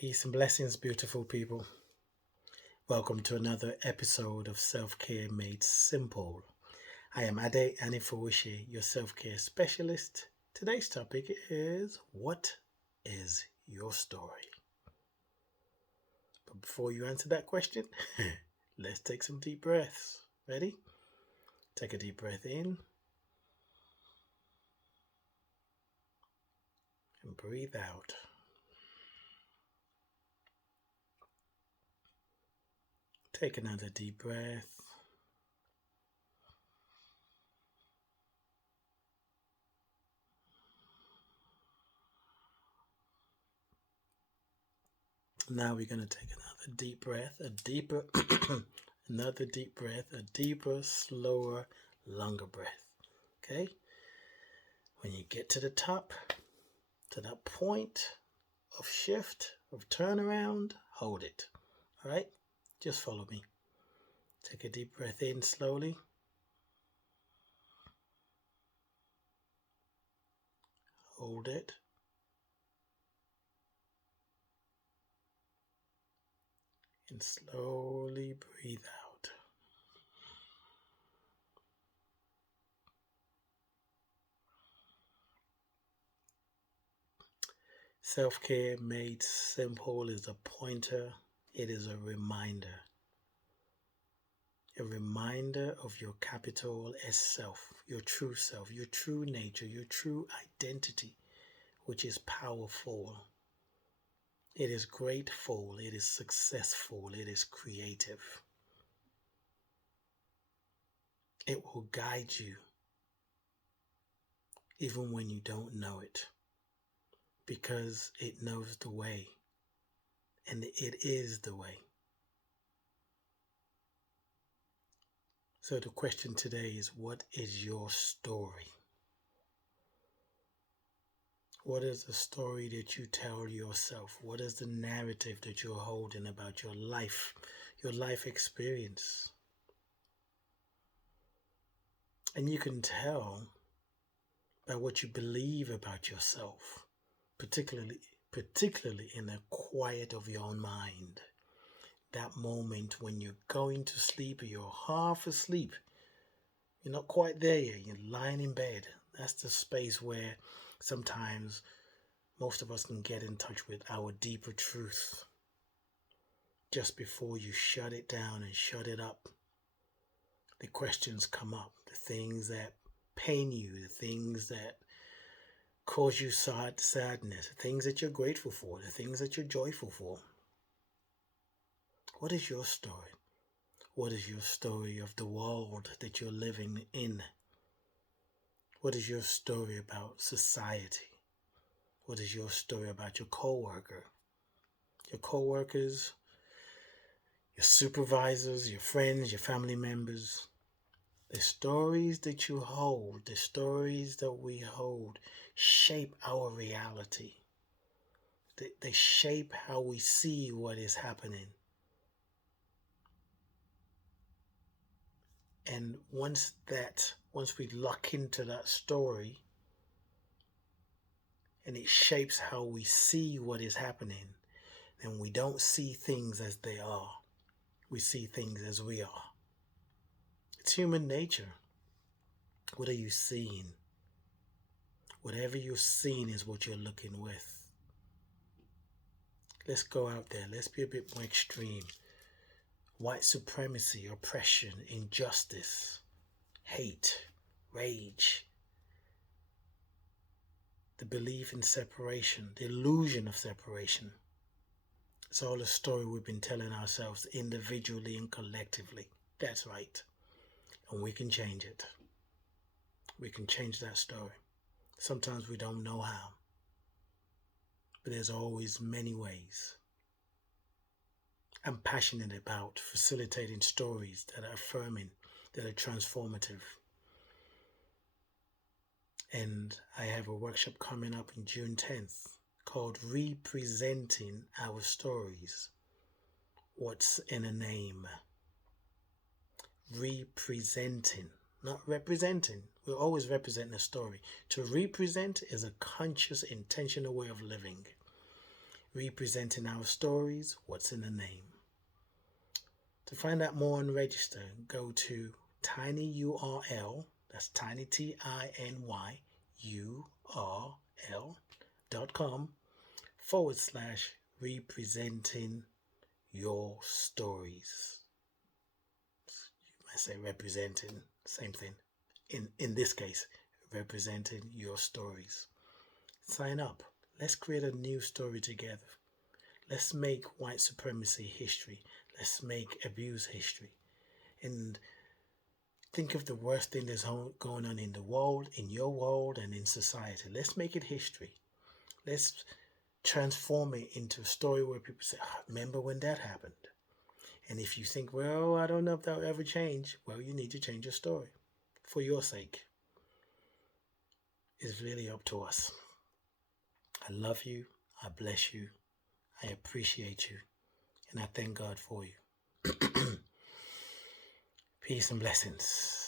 Peace and blessings, beautiful people. Welcome to another episode of Self-Care Made Simple. I am Anifowose, your self-care specialist. Today's topic is, what is your story? But before you answer that question, let's take some deep breaths. Ready? Take a deep breath in and breathe out. Take another deep breath. Now we're going to take another deep breath, another deep breath, a deeper, slower, longer breath. Okay? When you get to the top, to that point of shift, of turnaround, hold it. All right? Just follow me. Take a deep breath in slowly. Hold it. And slowly breathe out. Self-care made simple is a pointer. It is a reminder. A reminder of your capital S self, your true nature, your true identity, which is powerful. It is grateful. It is successful. It is creative. It will guide you even when you don't know it, because it knows the way, and it is the way. So the question today is, what is your story? What is the story that you tell yourself? What is the narrative that you're holding about your life experience? And you can tell by what you believe about yourself, particularly in the quiet of your own mind. That moment when you're going to sleep or you're half asleep. You're not quite there yet. You're lying in bed. That's the space where sometimes most of us can get in touch with our deeper truth. Just before you shut it down and shut it up, the questions come up. The things that pain you, the things that cause you sadness, the things that you're grateful for, the things that you're joyful for. What is your story? What is your story of the world that you're living in? What is your story about society? What is your story about your coworkers, your supervisors, your friends, your family members? The stories that you hold, the stories that we hold, shape our reality. They shape how we see what is happening. And once we lock into that story, and it shapes how we see what is happening, then we don't see things as they are. We see things as we are. It's human nature. What are you seeing? Whatever you're seeing is what you're looking with. Let's go out there. Let's be a bit more extreme. White supremacy, oppression, injustice, hate, rage, the belief in separation, the illusion of separation. It's all a story we've been telling ourselves individually and collectively. That's right. And we can change it. We can change that story. Sometimes we don't know how, but there's always many ways. I'm passionate about facilitating stories that are affirming, that are transformative. And I have a workshop coming up in June 10th called Representing Our Stories. What's in a name? Representing, not representing. We're always representing a story. To represent is a conscious, intentional way of living. representing our stories. What's in the name? To find out more and register, go to tinyurl, that's tiny tinyurl.com/representing your stories. You might say representing, same thing. In this case, representing your stories. Sign up. Let's create a new story together. Let's make white supremacy history. Let's make abuse history. And think of the worst thing that's going on in the world, in your world, and in society. Let's make it history. Let's transform it into a story where people say, remember when that happened? And if you think, well, I don't know if that'll ever change, well, you need to change your story for your sake. It's really up to us. I love you. I bless you. I appreciate you. And I thank God for you. Peace and blessings.